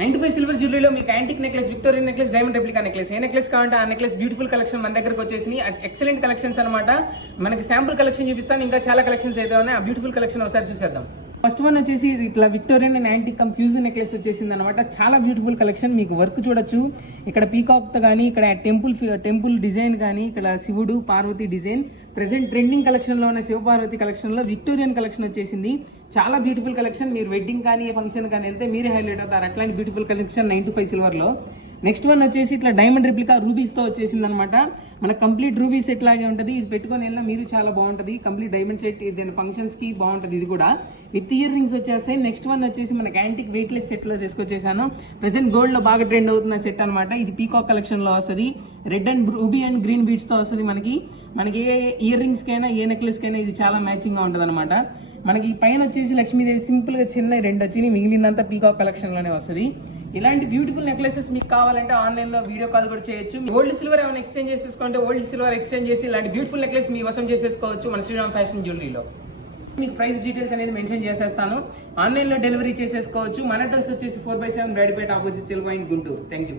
95 silver జ్యువెలరీలో మీకు antique necklace, Victorian necklace, diamond replica necklace, ఏ నెక్లెస్ కావాలంటే ఆ నెక్లెస్ బ్యూటిఫుల్ కలెక్షన్ మన దగ్గరకు వచ్చేసి ఎక్సలెంట్ కలెక్షన్స్ అనమాట. మనకి శాంపుల్ కలెక్షన్ చూపిస్తాను, ఇంకా చాలా కలెక్షన్స్ అయితే ఉన్నాయి. ఆ బ్యూటిఫుల్ కలెక్షన్ ఒకసారి చూసేద్దాం. ఫస్ట్ వన్ వచ్చేసి ఇట్లా Victorian and antique fusion necklace వచ్చేసింది అనమాట. చాలా బ్యూటిఫుల్ కలెక్షన్. మీకు వర్క్ చూడొచ్చు, ఇక్కడ పీకాక్తో కానీ, ఇక్కడ టెంపుల్ డిజైన్ కానీ, ఇక్కడ శివుడు పార్వతి డిజైన్. ప్రెసెంట్ ట్రెండింగ్ కలెక్షన్లో ఉన్న శివపార్వతి కలెక్షన్లో విక్టోరియన్ కలెక్షన్ వచ్చేసింది. చాలా బ్యూటిఫుల్ కలెక్షన్. మీరు వెడ్డింగ్ కానీ ఏ ఫంక్షన్ కానీ వెళ్తే మీరే హైలైట్ అవుతారు. అట్లాంటి బ్యూటిఫుల్ కలెక్షన్ 95 సిల్వర్లో. నెక్స్ట్ వన్ వచ్చేసి ఇట్లా డైమండ్ రెప్లికా రూబీస్తో వచ్చేసింది అనమాట. మన కంప్లీట్ రూబీ సెట్ లాగే ఉంటుంది. ఇది పెట్టుకొని వెళ్ళినా మీరు చాలా బాగుంటుంది. కంప్లీట్ డైమండ్ సెట్, దీని ఫంక్షన్స్కి బాగుంటుంది. ఇది కూడా విత్ ఇయర్ రింగ్స్ వచ్చేస్తాయి. నెక్స్ట్ వన్ వచ్చేసి మనకి యాంటిక్ వెయిట్లెస్ సెట్లో తీసుకొచ్చేసాను. ప్రెసెంట్ గోల్డ్లో బాగా ట్రెండ్ అవుతున్న సెట్ అనమాట. ఇది పీకాక్ కలెక్షన్లో వస్తుంది. Red and ruby and green బీడ్స్తో వస్తుంది. మనకి ఏ ఇయర్ రింగ్స్కైనా ఏ నెక్లెస్కైనా ఇది చాలా మ్యాచింగ్గా ఉంటుంది అనమాట. మనకి పైన వచ్చేసి లక్ష్మీదేవి సింపుల్గా చిన్న 2 వచ్చినాయి, మిగిలినంతా పీకాక్ కలెక్షన్లోనే వస్తుంది. ఇలాంటి బ్యూటిఫుల్ నెక్లెసెస్ మీకు కావాలంటే ఆన్లైన్లో వీడియో కాల్ కూడా చేయొచ్చు. ఓల్డ్ సిల్వర్ ఏమైనా ఎక్స్చేంజ్ చేసేసుకుంటే ఓల్డ్ సిల్వర్ ఎక్స్చేంజ్ చేసి ఇలాంటి బ్యూటిఫుల్ నెక్లెస్ మీ వసం చేసేసుకోవచ్చు మన శ్రీరామ్ ఫ్యాషన్ జ్యువెలరీలో. మీకు ప్రైస్ డీటెయిల్స్ అనేది మెన్షన్ చేసేస్తాను. ఆన్లైన్లో డెలివరీ చేసేసుకోవచ్చు. మన అడ్రస్ వచ్చేసి 4/7 Brodipet opposite silver point Guntur. Thank you.